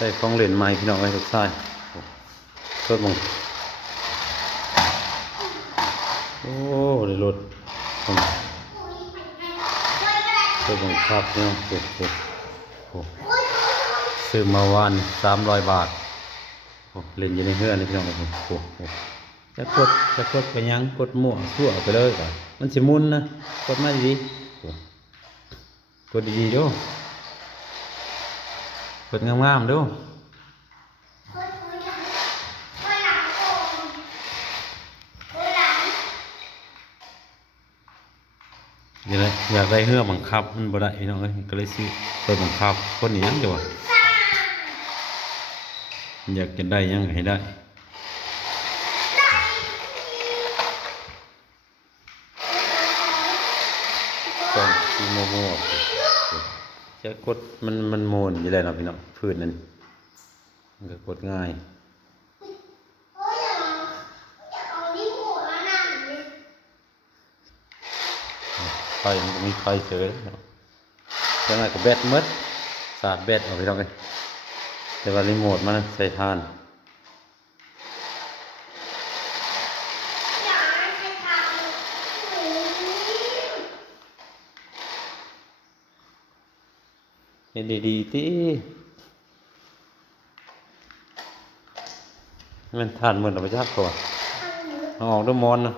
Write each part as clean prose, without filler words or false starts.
ได้ของเล่นใหม่พี่น้องไอ้ทุกท่านเพิ่มมึงโอ้ได้รถเพิ่มมึงครับพี่น้องโอ้ซื้อมาวาน300 บาทโอ้เล่นอยู่ในเฮือนนี่พี่น้องโอ้จะกดไปยังกดมั่วทั่วไปเลยกันมันสิมุนนะกดมาดีๆโอ้กดดีๆดูกดงามๆดูนี่แหละอยากได้เฮือบังคับมันบ่ได้พี่น้องเลยก็เลยซื้อเปิดบังคับคนนี้ยังเดียวอยากจะได้ยังให้ได้ก่อนที่โม่จะกดมันโมนอยู่แล้วนะพี่น้องพื้นนั่นมันก็กดง่ายไฟมันก็มีไฟเฉยจังไรก็แบตมืดสาดแบตเอาไปทำกันแต่ว่ารีโมทมันใส่ทานเห็นดีๆที่มันทานเหมือนเราไปชักก่อนเอาออกด้วยมอนนะ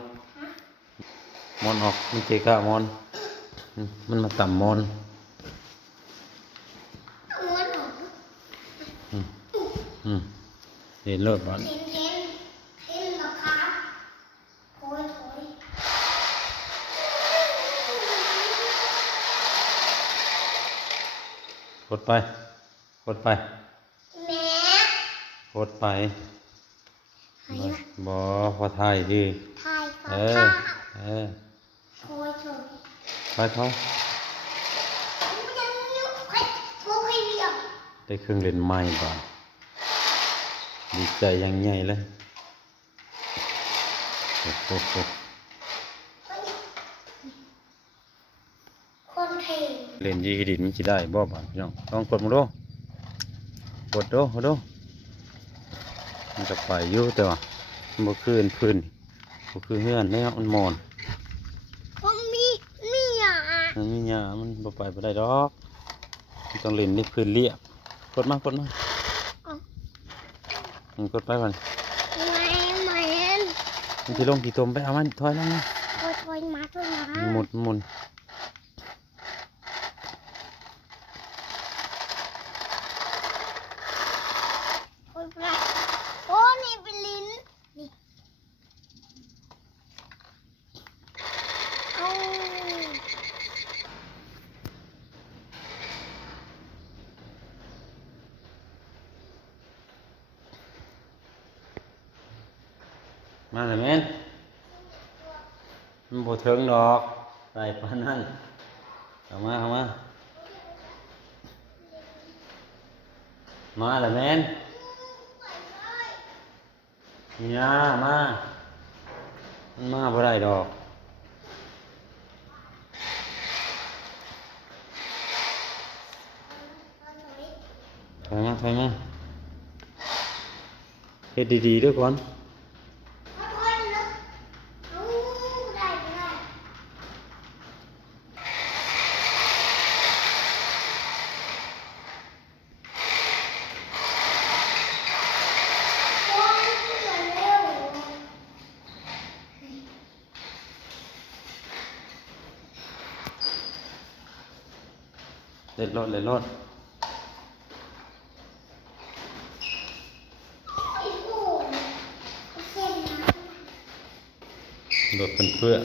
มอนออกมันเกะกะมอนมันมาต่ำมอนเห็นเลิศบ้านกดไปกดไปกดไปบอพอถ่ายดิไปเขาได้เครื่องเล่นใหม่บ้านดีใจยังใหญ่เลยโอ้โหเล่นยีดินมันจะได้บ่บ้านพี่น้องลองกดมาดูกดดูมันจะไปอยู่แต่ว่ามันบ่คืนพื้นบ่คือเฮือนแล้วมันมอนมีหญ้ามันบ่ไปบ่ได้ดอกมันต้องเล่นในพื้นเรียบกดมากดไปก่อนมันจะลงกี่ตมไปเอามันถอยลงนะหมุนโอ้นี่เป็นลิ้นนี่เอามาเลยแม่นมันบ่ถึงดอกใส่ปานนั้นเอามาเลยแม่นเนี่ยมันมาบ่ได้ดอกถอยมาเฮ็ดดีๆด้วยก่อนเล็ดรถรถเพื่อน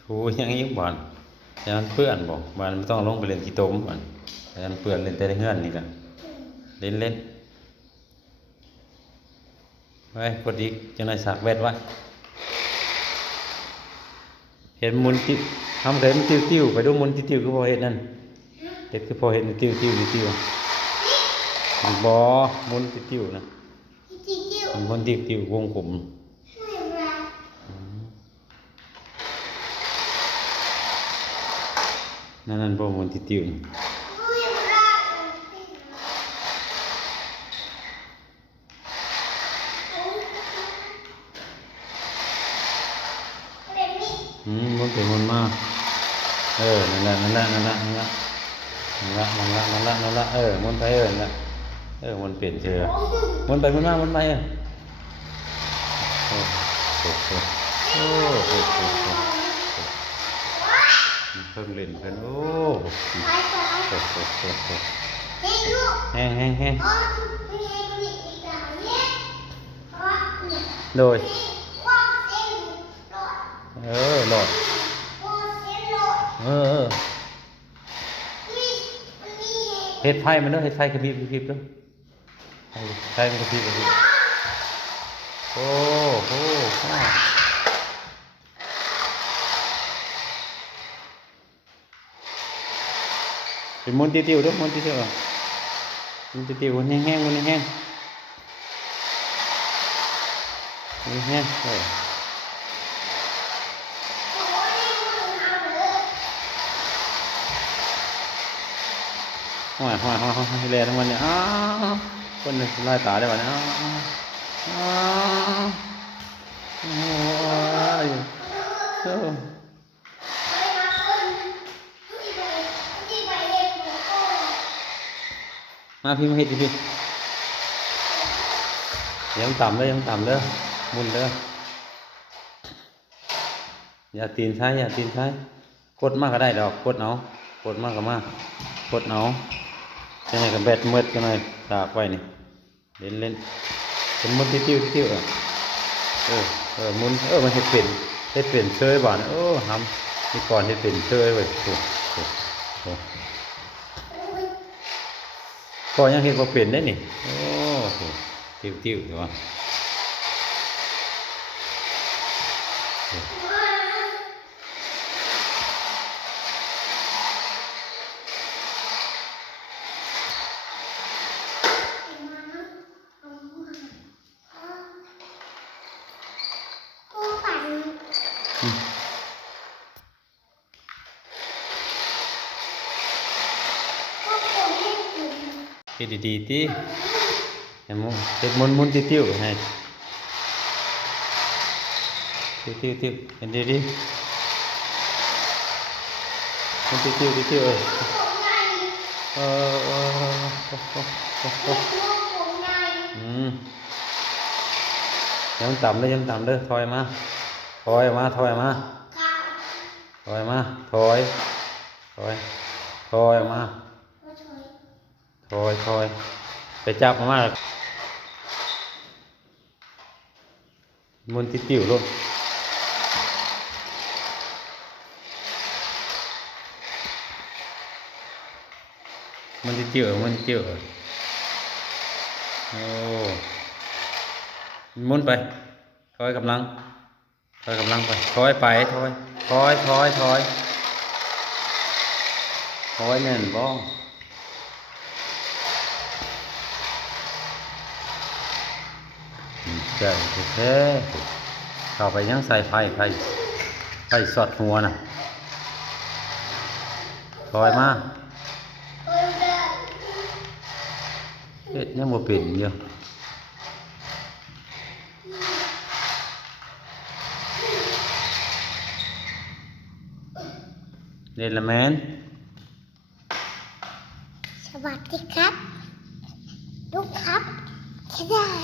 ถูยังยิ่งบ่อนแต่มันเพื่อนบอกมันไม่ต้องลงไปเล่นกี่ต้มบ่อนแต่มันเพื่อนเล่นแต่ในเฮือนนี่กันเล่นไว้กดอีกจะได้สากแวดไว้เห็นมุนติ้วทำเห็นติ้วไปดูมุนติ้วคือพอเห็นนั่นเห็ดคือพอเห็นติ้วบ่มุนติ้วนะ มนติววงผมนั่นพวกมนติวมันเป็นมันมากนั่นแหละมันไปนั่นแหละมันเปลี่ยนเชื่อมันไปมันมามันไปโอ้เพิ่งเล่นเพิ่นแห้งโดยหลอดเฮ็ดไฟมันเด้อเฮ็ดไฟกระพริบเด้อไฟมันกระพริบโอ้โหเป็นมนติวเด้อมนติวมันแห้งมันแห้งห้อยแลทั้งวันเนี่ยคนนึงไล่ตาได้ป่ะเนี่ยมาพี่มาเฮ็ดดิพี่ยังต่ำเลยมุนเลยอย่าตีนใช้กดมากก็ได้ดอกกดเอากดมากก็มากกดเอาจะให้กับแบตมืดกันหน่อยตากไว้นี่เล่นเป็นมุนติ้วมุนมันให้เป็นเชยบ้านทำนี่ก่อนให้เป็นเชยไว้ก็ยังเห็นว่าเป็นได้นี่ติ้วอยู่ว่าเฮ็ดดีๆติเฮ็ดมุนติ้วให้ติ้วเห็นดีมุนติ้วยังต่ำเด้อถอยมาถอยมาถอยมาถอยมาถอยไปจับมามุนติ้วลูกมันติ้วมุนไปถอยกำลังไปถอยแน่นบ้องใจแท้เข้าไปยังใส่ไฟสอดหัวน่ะถอยมาเฮ็ดยังบ่เป็นอยู่เล่นละแมน สวัสดีครับลูกครับ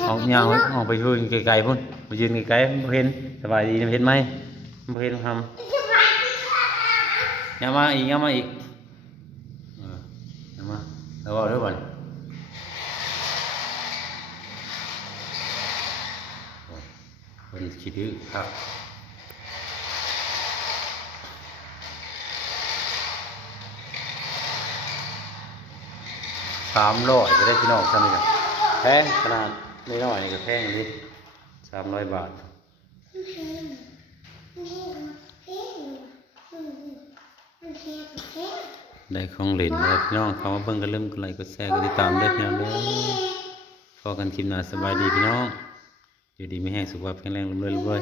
ออกยาวออกไปยืนไกลๆพุ่นไปยืนไกลๆไม่เห็นสบายดีเห็นไหมไม่เห็นทำอย่ามาอีกแล้วเอาด้วยบ่อนคนคิดดื้อครับ300จะได้พี่น้องใช่ไหมครับแพงขนาดไม่น้อยนี่ก็แพงนี่300 บาทได้ของเล่นแล้วพี่น้องเขามาเบิ่งกันเริ่มกันไลค์กดแชร์กดติดตามได้พี่น้องเด้อพอกันคลิปหน้าสบายดีพี่น้อง อยู่ดีไม่แห้งสุขภาพแข็งแรงร่ำรวย